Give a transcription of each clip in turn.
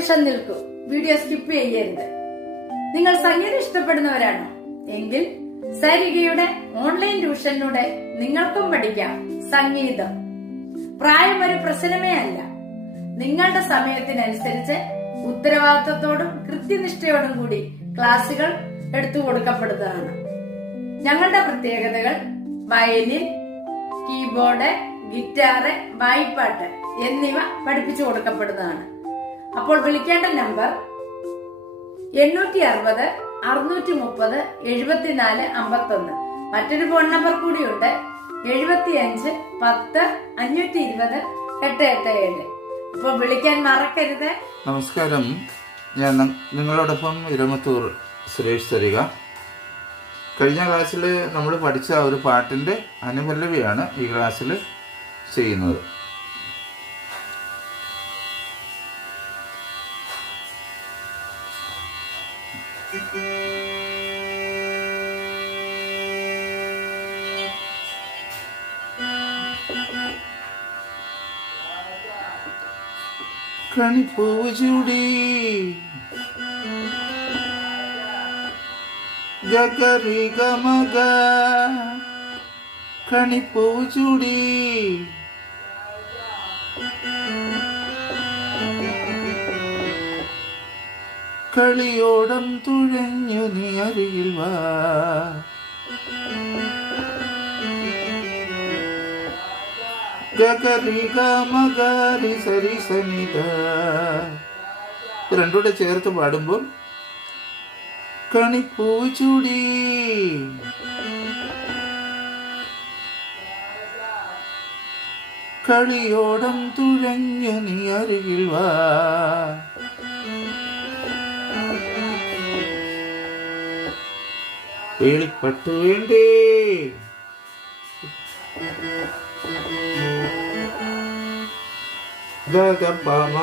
നിമിഷം നിൽക്കൂ, video skip ചെയ്യരുത്. നിങ്ങൾ സംഗീതം ഇഷ്ടപ്പെടുന്നവരാണോ എങ്കിൽ സരിഗയുടെ ഓൺലൈൻ ട്യൂഷനിലൂടെ നിങ്ങൾക്കും പഠിക്കാം സംഗീതം. പ്രായം ഒരു പ്രശ്നമേ അല്ല. നിങ്ങളുടെ സമയത്തിനനുസരിച്ച് ഉത്തരവാദിത്വത്തോടും കൃത്യനിഷ്ഠയോടും കൂടി ക്ലാസുകൾ എടുത്തു കൊടുക്കപ്പെടുന്നതാണ്. ഞങ്ങളുടെ പ്രത്യേകതകൾ വയലിൻ, കീബോർഡ്, ഗിറ്റാറ്, വായ്പാട്ട് എന്നിവ പഠിപ്പിച്ചു കൊടുക്കപ്പെടുന്നതാണ്. അപ്പോൾ വിളിക്കേണ്ട നമ്പർ 860 630 74 51. മറ്റൊരു ഫോൺ നമ്പർ കൂടിയുണ്ട്, 75 10 520 887. അപ്പോൾ വിളിക്കാൻ മറക്കരുത്. നമസ്കാരം, ഞാൻ നിങ്ങളോടൊപ്പം ഇരമത്തൂർ സുരേഷ് സരിക. കഴിഞ്ഞ ക്ലാസ്സിൽ നമ്മൾ പഠിച്ച ഒരു പാട്ടിൻ്റെ അനുപല്ലവിയാണ് ഈ ക്ലാസ്സിൽ ചെയ്യുന്നത്. കണിപ്പൂവ് ചൂടി ഗഗരി ഗമഗ, കണിപ്പൂവ് ചൂടി കളിയോടം തുഴഞ്ഞു നീ അരികിൽ വാ, ഗഗരി ഗമഗരി സരി സനിത. രണ്ടുകൂടെ ചേർത്ത് പാടുമ്പോൾ കണിപ്പൂവ് ചൂടി കളിയോടം തുഴഞ്ഞു നീ അരികിൽ വാ, വേളിപ്പട്ടു വേണ്ടേ ദദ പമ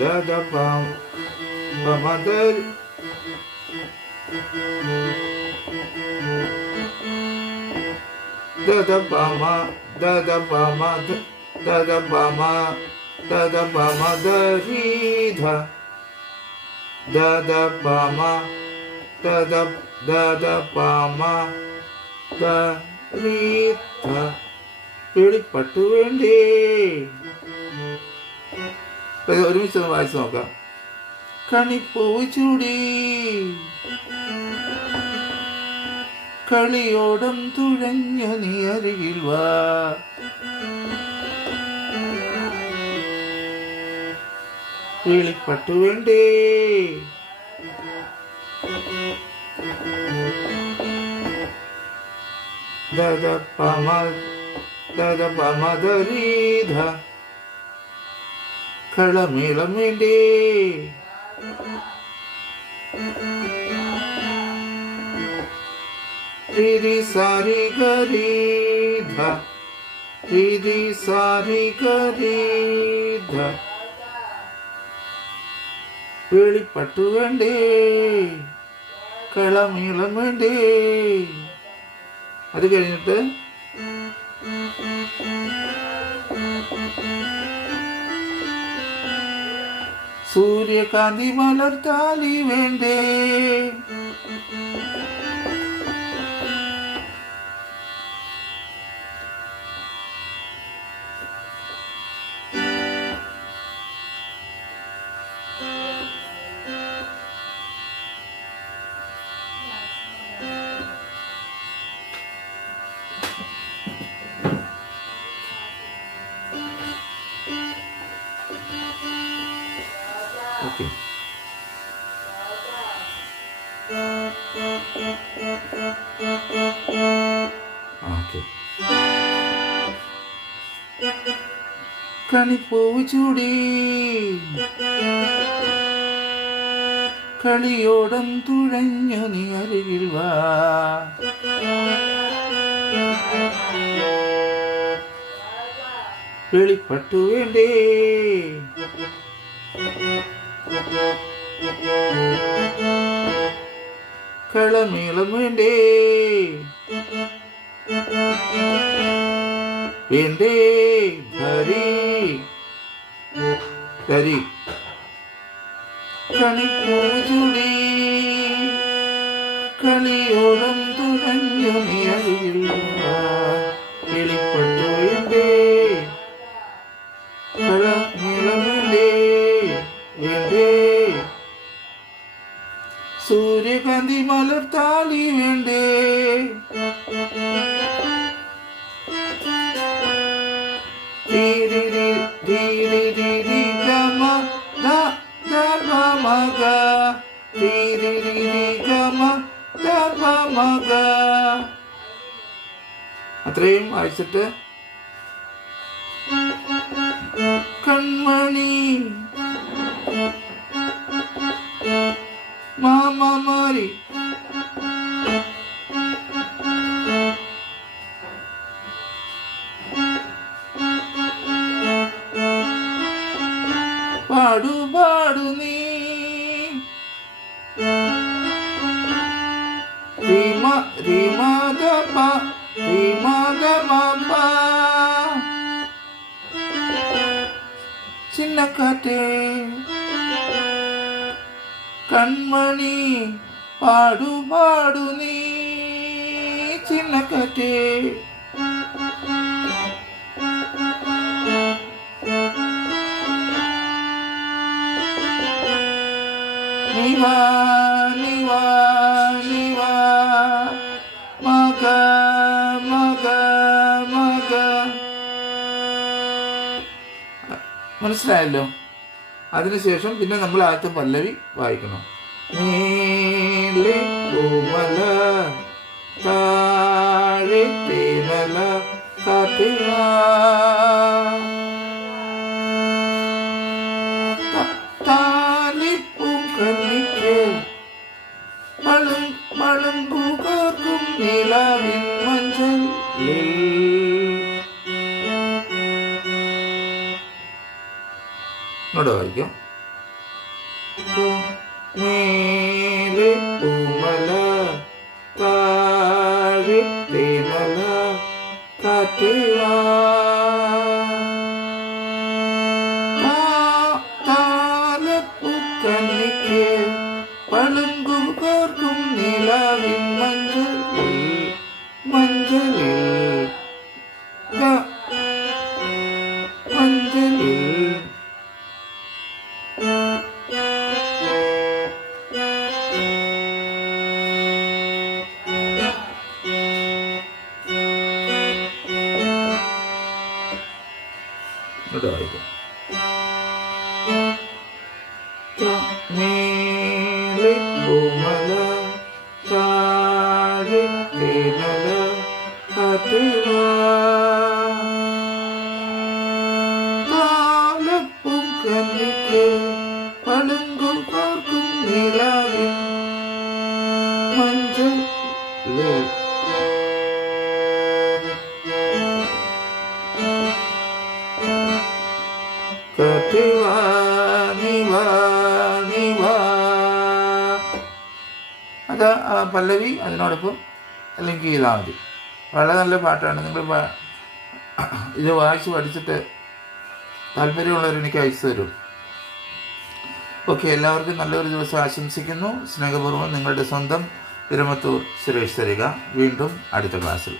ദദ പമ പമ ദരി ദദ പമ ദദ പമ ദദ പമ ദദ പമ ദരി ധ ദദ പമ ദദ ദദ പമ ദരി ധ. വേളിപ്പട്ടു വേണ്ടേ. ഒരുമിച്ച് വായിച്ചു നോക്കാം. കണിപ്പൂവ് ചൂടി കളിയോടം തുഴഞ്ഞു നീ അരികിൽ വാ, വേളിപ്പട്ടു വേണ്ടേ. ദദ പമ ദദ പമ ദരി ധ കളമേളം വേണ്ടേ. രിരി സാരി ഗരി ധ രിരി സാരി ഗരി ധ. വേളിപ്പട്ടു വേണ്ടേ, കളമേളം വേണ്ടേ. അത് കഴിഞ്ഞിട്ട് സൂര്യകാന്തി മലർത്താലി വേണ്ടേ. ഓക്കെ, കണിപ്പൂവ് ചൂടി കളിയോടം തുഴഞ്ഞു നീ അരികിൽ വാ, വെളിപ്പട്ടു വേണ്ടേ. കളമേളം വേണ്ടേ വേണ്ടേ. ധരി ധരി കണിപ്പൂചുടി കളിയോളം തുഴഞ്ഞു നീ അരികിൽ വാ. കിളിപ്പട്ടു എൻ്റെ കളനിളമില്ലേ വേണ്ടേ. സൂര്യകാന്തി മലർത്താലി വേണ്ടേ. ധീരി ധീരി ധീരി ഗമ ദ ദ പ മ ഗ. ധീരി ധീരി ഗമ ദ പ മ ഗ. അത്രയും വായിച്ചിട്ട് കൺമണി മാമാരി പാടു പാടു നീ റീമ റീമാദ പ റീമാദ മാപ. ചിന്നക്കാറ്റേ കൺമണി പാടു പാടു നീ ചിന്നക്കാറ്റേ. നിവാ നിവാ നിവാ മക മക മക. മനസ്സിലായല്ലോ? അതിനുശേഷം പിന്നെ നമ്മൾ ആദ്യത്തെ പല്ലവി വായിക്കണം. നീലെ കോമല താഴെ തേനല കാറ്റുവാ. താലിപ്പും കന്നിക്ക് മളുമ്പുകാർക്കും നിലാവിൻ മഞ്ചൽ. ഇങ്ങോട്ട് വായിക്കാം. മേലെ പൂമല താഴെ തേനല കാറ്റുവാ. താലപ്പൂക്കന്നിക്ക് പളുങ്കുകാർക്കും നിലാവിൻ മഞ്ചലിൽ മഞ്ചലിൽ മഞ്ചലിൽ. മേലെ കോമല താഴെ തേനല കാറ്റുവാ. താലപ്പും കന്നിക്ക് പളുങ്കുകാർക്കും നിലാവിൻ മഞ്ചൽ. കാറ്റുവാ നിവാ നിവാ. അത് ആ പല്ലവി അതിനോടൊപ്പം അല്ലെങ്കിൽ ചെയ്താൽ മതി. വളരെ നല്ല പാട്ടാണ്. നിങ്ങൾ ഇത് വായിച്ച് പഠിച്ചിട്ട് താല്പര്യമുള്ളവർ എനിക്ക് അയച്ചു തരും. ഓക്കെ, എല്ലാവർക്കും നല്ലൊരു ദിവസം ആശംസിക്കുന്നു. സ്നേഹപൂർവ്വം നിങ്ങളുടെ സ്വന്തം തിരുമത്തൂർ സുരേഷ് തരിക. വീണ്ടും അടുത്ത ക്ലാസ്സിൽ.